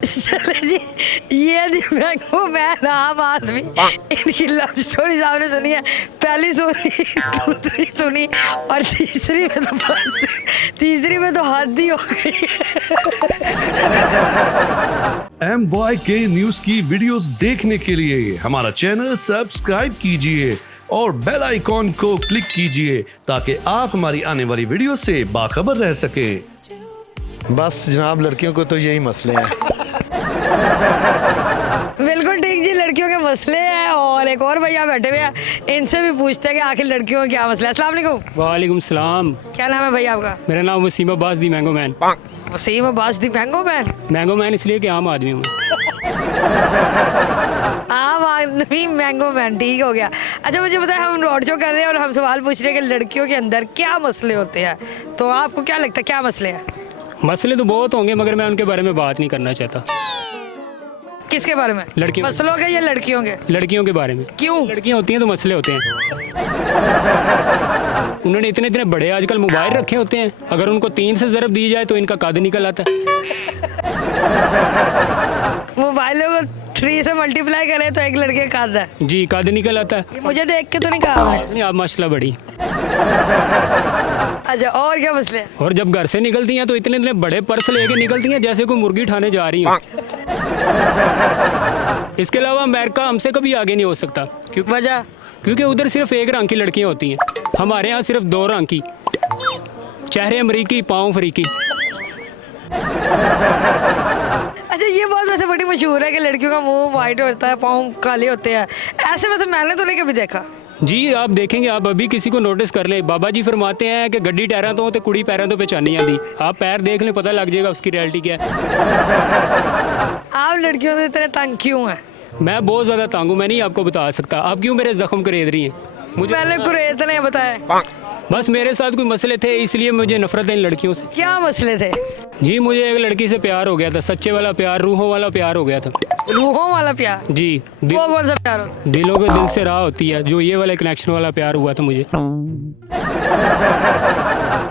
चले जी, ये mango man आम आदमी, इनकी लव स्टोरी आपने सुनी है। पहली सुनी, दूसरी सुनी और तीसरी में तो हद ही हो गई। MYK न्यूज की वीडियोस देखने के लिए हमारा चैनल सब्सक्राइब कीजिए और बेल आइकॉन को क्लिक कीजिए ताकि आप हमारी आने वाली वीडियो से बाखबर रह सके। बस जनाब, लड़कियों को तो यही मसले हैं। बिल्कुल ठीक जी, लड़कियों के मसले हैं। और एक और भैया बैठे हुए हैं, इनसे भी पूछते हैं कि आखिर लड़कियों का क्या मसला है। अस्सलाम वालेकुम। वालेकुम सलाम। क्या नाम है भैया आपका? मेरा नाम वसीम अब्बास दी मैंगो मैन। वसीम अब्बास दी मैंगो मैन। मैंगो मैन इसलिए कि आम आदमी हूँ। आम आदमी मैंगो मैन, ठीक हो गया। अच्छा मुझे बताया, हम रोड शो कर रहे हैं और हम सवाल पूछ रहे हैं कि लड़कियों के अंदर क्या मसले होते हैं, तो आपको क्या लगता है क्या मसले हैं? मसले तो बहुत होंगे मगर मैं उनके बारे में बात नहीं करना चाहता। किसके बारे में? लड़कियों, मसलों के या लड़कियों के? लड़कियों के बारे में। क्यों? लड़कियां होती हैं तो मसले होते हैं। उन्होंने इतने इतने बड़े आजकल मोबाइल रखे होते हैं, अगर उनको 3 से ज़रब दी जाए तो इनका कद निकल आता है। मोबाइलों को 3 से मल्टीप्लाई करें तो एक लड़के का कद है जी, कद निकल आता है। ये मुझे देख के तो नहीं कहा आपने। नहीं, आप माशाल्लाह बड़ी। अच्छा और क्या मसले हैं? और जब घर से निकलती हैं तो इतने इतने बड़े पर्स लेके निकलती हैं जैसे कोई मुर्गी उठाने जा रही हैं। इसके अलावा अमेरिका हमसे कभी आगे नहीं हो सकता। वजह? क्योंकि उधर सिर्फ एक रंग की लड़कियां होती हैं, हमारे यहाँ सिर्फ 2 रंग की। चेहरे अमरीकी, पाँव अफ्रीकी। अच्छा ये बात वैसे बड़ी मशहूर है कि लड़कियों का मुंह वाइट होता है, पाँव काले होते हैं। ऐसे वैसे मैंने तो नहीं कभी देखा। जी आप देखेंगे, आप अभी किसी को नोटिस कर ले, बाबा जी फरमाते हैं कि गड्डी टैरा तो ते कुड़ी पैरों तो पहचानी आती। आप पैर देख लें, पता लग जाएगा उसकी रियलिटी क्या है। आप लड़कियों से इतने तंग क्यों हैं? मैं बहुत ज़्यादा तंग हूँ, मैं नहीं आपको बता सकता। आप क्यों मेरे जख्म खरीद रही हैं? मुझे मैंने कुरेद नहीं बताया। बस मेरे साथ कोई मसले थे इसलिए मुझे नफरत है इन लड़कियों से। क्या मसले थे? जी मुझे एक लड़की से प्यार हो गया था, सच्चे वाला प्यार, रूहों वाला प्यार हो गया था। रूहों वाला प्यार? जी, वो कौन सा प्यार होता है? दिलों के दिल से राह होती है, जो ये वाला कनेक्शन वाला प्यार हुआ था मुझे।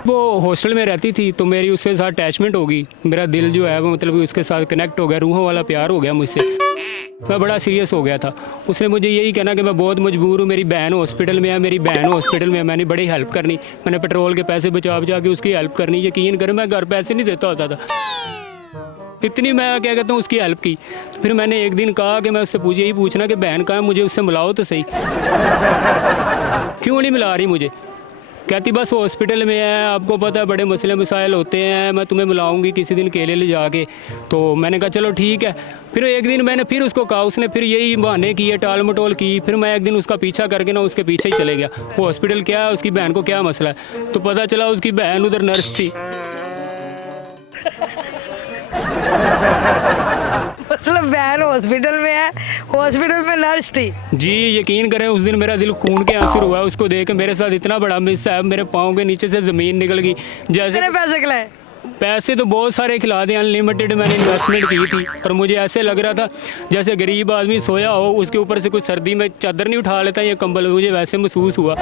वो हॉस्टल में रहती थी तो मेरी उसके साथ अटैचमेंट होगी, मेरा दिल जो है वो मतलब उसके साथ कनेक्ट हो गया, रूहों वाला प्यार हो गया मुझसे। मैं बड़ा सीरियस हो गया था। उसने मुझे यही कहना कि मैं बहुत मजबूर हूँ, मेरी बहन हॉस्पिटल में है, मेरी बहन हॉस्पिटल में है। मैंने बड़ी हेल्प करनी, मैंने पेट्रोल के पैसे बचा बचा के उसकी हेल्प करनी। यकीन करें मैं घर पैसे नहीं देता होता था, इतनी मैं क्या कहता हूँ उसकी हेल्प की। फिर मैंने एक दिन कहा कि मैं उससे यही पूछना कि बहन कहाँ है, मुझे उससे मिलाओ तो सही। क्यों नहीं मिला रही मुझे? कहती बस हॉस्पिटल में है, आपको पता है बड़े मसले मसाइल होते हैं, मैं तुम्हें मिलाऊंगी किसी दिन केले ले जाके। तो मैंने कहा चलो ठीक है। फिर एक दिन मैंने फिर उसको कहा, उसने फिर यही बहाने किए, टाल मटोल की। फिर मैं एक दिन उसका पीछा करके ना उसके पीछे ही चले गया। वो हॉस्पिटल क्या है, उसकी बहन को क्या मसला है, तो पता चला उसकी बहन उधर नर्स थी। मतलब बहन हॉस्पिटल में है, हॉस्पिटल में नर्स थी? जी यकीन करें उस दिन मेरा दिल खून के आंसू हुआ उसको देख के। मेरे साथ इतना बड़ा मिस है, मेरे पाँव के नीचे से ज़मीन निकल गई। जैसे पैसे खिलाए? पैसे तो बहुत सारे खिला दिए, अनलिमिटेड मैंने इन्वेस्टमेंट की थी। और मुझे ऐसे लग रहा था जैसे गरीब आदमी सोया हो, उसके ऊपर से कुछ सर्दी में चादर नहीं उठा लेता ये कंबल, मुझे वैसे महसूस हुआ।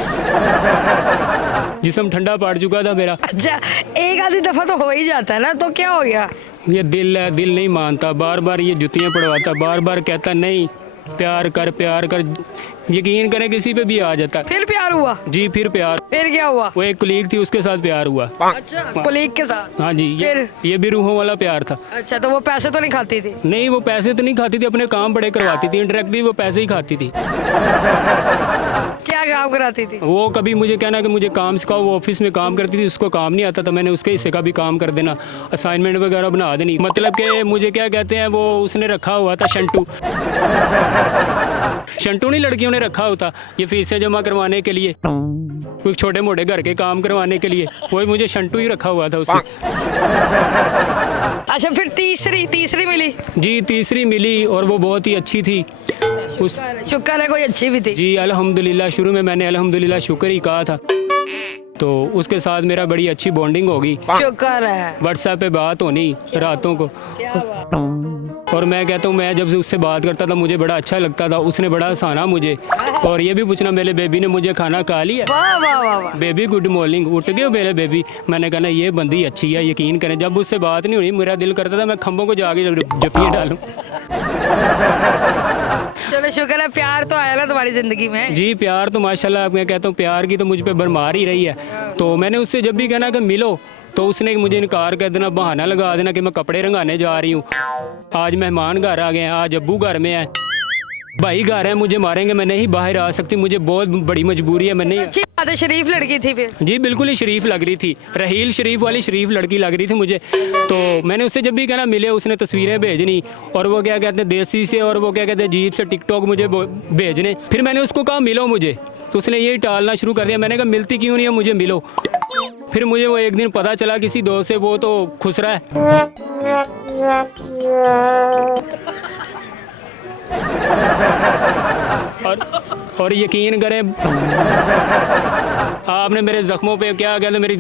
जिस्म ठंडा पड़ चुका था मेरा। अच्छा एक आधी दफ़ा तो हो ही जाता है ना, तो क्या हो गया? ये दिल है, दिल नहीं मानता, बार बार ये जुतियाँ पड़वाता, बार बार कहता नहीं प्यार कर प्यार कर। यकीन करें किसी पे भी आ जाता। फिर प्यार हुआ? जी फिर प्यार। फिर क्या हुआ? वो एक कुलीग थी, उसके साथ प्यार हुआ। अच्छा कुलीग के साथ? हाँ जी, ये भी रूहों वाला प्यार था। अच्छा तो वो पैसे तो नहीं खाती थी? नहीं वो पैसे तो नहीं खाती थी, अपने काम बड़े करवाती थी, इंडायरेक्टली वो पैसे ही खाती थी। क्या काम कराती थी? वो कभी मुझे कहना कि मुझे काम सिखाओ, वो ऑफिस में काम करती थी, उसको काम नहीं आता था, मैंने उसके हिस्से का भी काम कर देना, असाइनमेंट वगैरह बना देनी। मतलब कि मुझे क्या कहते हैं, वो उसने रखा हुआ था शंटू। शंटू नहीं लड़कियों ने रखा होता ये फीसें जमा करवाने के लिए, कोई छोटे मोटे घर के काम करवाने के लिए, वही मुझे शंटू ही रखा हुआ था उसने। अच्छा फिर तीसरी मिली? जी तीसरी मिली और वो बहुत ही अच्छी थी। उस शुक्र है कोई अच्छी भी थी। जी अल्हम्दुलिल्लाह, शुरू में मैंने अल्हम्दुलिल्लाह शुक्र ही कहा था। तो उसके साथ मेरा बड़ी अच्छी बॉन्डिंग होगी। शुक्र है। व्हाट्सएप पे बात होनी रातों को। और मैं कहता हूँ मैं जब से उससे बात करता था मुझे बड़ा अच्छा लगता था, उसने बड़ा हंसाना मुझे और ये भी पूछना मेरे बेबी ने मुझे खाना खा लिया, वाह वाह वाह वाह। बेबी गुड मॉर्निंग, उठ गए मेरे बेबी। मैंने कहा ना ये बंदी अच्छी है, यकीन करें। जब उससे बात नहीं हुई मेरा दिल करता था मैं खंभों को जाके जपिए डालूं। चलो शुक्र है प्यार तो आया ना तुम्हारी जिंदगी में। जी प्यार तो माशाल्लाह मैं कहता हूँ प्यार की तो मुझ पे भरमार ही रही है। तो मैंने उससे जब भी कहना कि मिलो तो उसने मुझे इनकार कर देना, बहाना लगा देना कि मैं कपड़े रंगाने जा रही हूँ, आज मेहमान घर आ गए हैं, आज अब्बू घर में है, भाई घर है, मुझे मारेंगे, मैं नहीं बाहर आ सकती, मुझे बहुत बड़ी मजबूरी है, मैं नहीं। अच्छी बात है, शरीफ लड़की थी फिर। जी बिल्कुल ही शरीफ लग रही थी, रहील शरीफ वाली शरीफ लड़की लग रही थी मुझे। तो मैंने उससे जब भी कहना मिले उसने तस्वीरें भेजनी और वो क्या कहते हैं देसी से और वो क्या कहते हैं जीप से टिकटॉक मुझे भेजने। फिर मैंने उसको कहा मिलो मुझे, तो उसने यही टालना शुरू कर दिया। मैंने कहा मिलती क्यों नहीं है, मुझे मिलो। फिर मुझे वो एक दिन पता चला किसी दोस्त से वो तो खुसरा है। और यकीन करें आपने मेरे जख्मों पे क्या कहते मेरी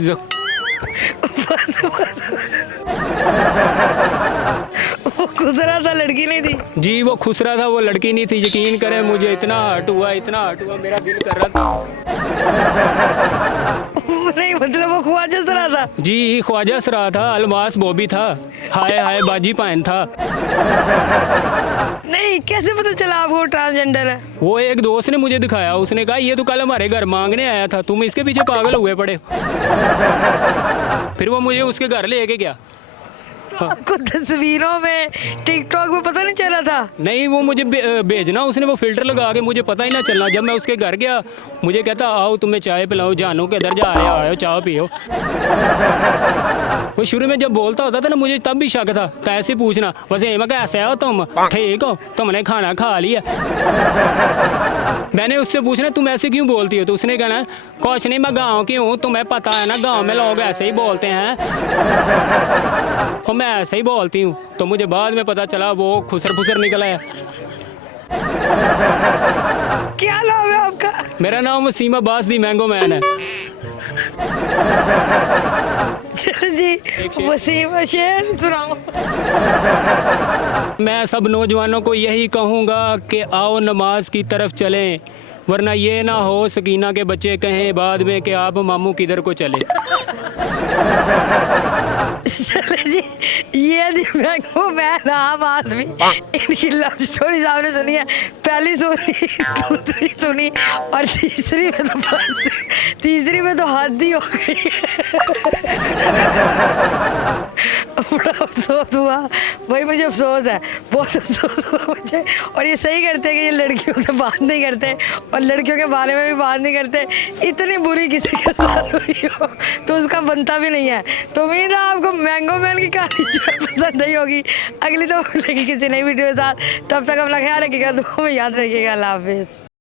वो खुसरा था, लड़की नहीं थी। जी वो खुसरा था, वो लड़की नहीं थी। यकीन करें मुझे इतना हर्ट हुआ, इतना हर्ट हुआ, मेरा दिल कर रहा था। नहीं मतलब वो ख्वाजा सरा था। जी ख्वाजा सरा था, अलमास बॉबी था, हाय हाय बाजी पाइन था। नहीं कैसे पता चला आपको ट्रांसजेंडर है? वो एक दोस्त ने मुझे दिखाया, उसने कहा ये तो कल हमारे घर मांगने आया था, तुम इसके पीछे पागल हुए पड़े। फिर वो मुझे उसके घर ले गया। आपको तस्वीरों में टिकटॉक में पता नहीं चला था? नहीं वो मुझे भेजना, उसने वो फिल्टर लगा के मुझे पता ही ना चलना। जब मैं उसके घर गया मुझे कहता आओ तुम्हें चाय पिलाओ, जानो के इधर जा रहे आओ चाय पियो। वो शुरू में जब बोलता होता था ना मुझे तब भी शक था, कैसे पूछना वैसे मैं कैसे हो तुम, ठीक हो, तुमने खाना खा लिया। मैंने उससे पूछना तुम ऐसे क्यों बोलती हो, तो उसने कहना कुछ नहीं मैं गाँव की हूँ, तुम्हें पता है ना गाँव में लोग ऐसे ही बोलते हैं, और मैं ऐसे ही बोलती हूँ। तो मुझे बाद में पता चला वो खुसर फुसर निकला है। क्या नाम है आपका? मेरा नाम वसीम अब्बास दी मैंगो मैन है। चलो जी वसीम शेर सुनाओ। मैं सब नौजवानों को यही कहूँगा कि आओ नमाज की तरफ चलें, वरना ये ना हो सकीना के बच्चे कहें बाद में कि आप मामू किधर को चले। चले जी ये मैंगो मैन आम आदमी, इनकी लव स्टोरी आपने सुनी है, पहली सुनी, दूसरी सुनी और तीसरी में तो हद ही हो गई। बड़ा अफसोस हुआ भाई, मुझे अफसोस है, बहुत अफसोस हुआ मुझे। और ये सही करते हैं कि ये लड़कियों से बात नहीं करते और लड़कियों के बारे में भी बात नहीं करते। इतनी बुरी किसी के साथ हुई हो तो उसका बनता भी नहीं है। तो उम्मीद है आपको मैंगो मैन की कहानी जो है पसंद नहीं होगी। अगली तो मिलेगी किसी नई वीडियो के साथ, तब तक अपना ख्याल रखिएगा, दुआ में याद रखिएगा। अल्लाह हाफिज़।